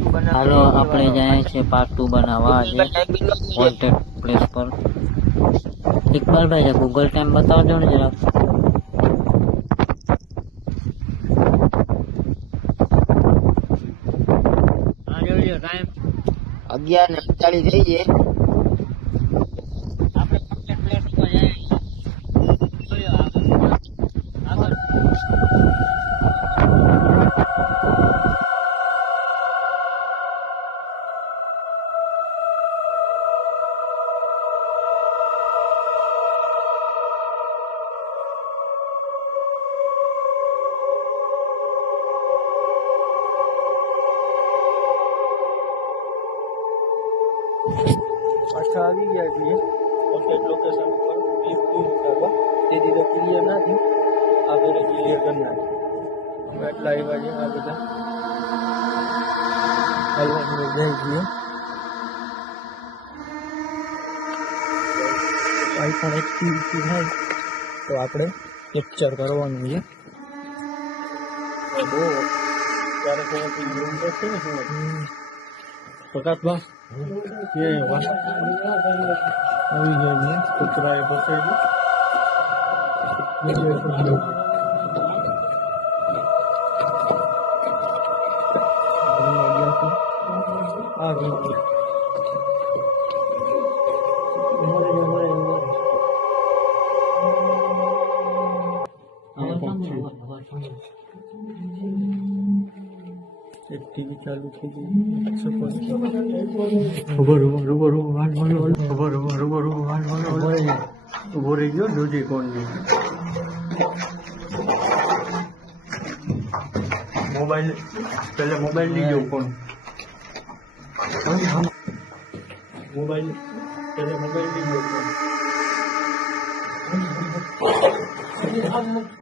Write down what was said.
હાલો આપણે જાય છે પાર્ટ 2 બનાવવા આજે વોન્ટેડ પ્લેસ પર. ઇકબાલભાઈ ગૂગલ ટાઈમ બતાવજો ને જરાક. હા જોજો ટાઈમ 11:48 થઈ છે. આપણે વોન્ટેડ પ્લેસ પર જાય. જોયો આગળ પાછા આવી ગયા છીએ વોન્ટેડ લોકેશન ઉપર. ક્લિપ કરવા તેથી તો ક્લિયર ના થયું. આ બધું ક્લિયર કરી નાખ્યું. અમે એટલા આવ્યા છીએ. આ બધા હાલવા જઈ છીએ. કંઈ પણ એક્ટિવિટી થાય તો આપણે કેપ્ચર કરવાનું છે. બહુ ક્યારેક છે ને શું પ્રકાશભાઈ ये वाह अभी ये कुतरा है बसे टीवी चालू थी उभो रही गयो जोजे कोण मोबाइल पहले मोबाइल ली गयो कोण मोबाइल पहले मोबाइल ली गयो कोण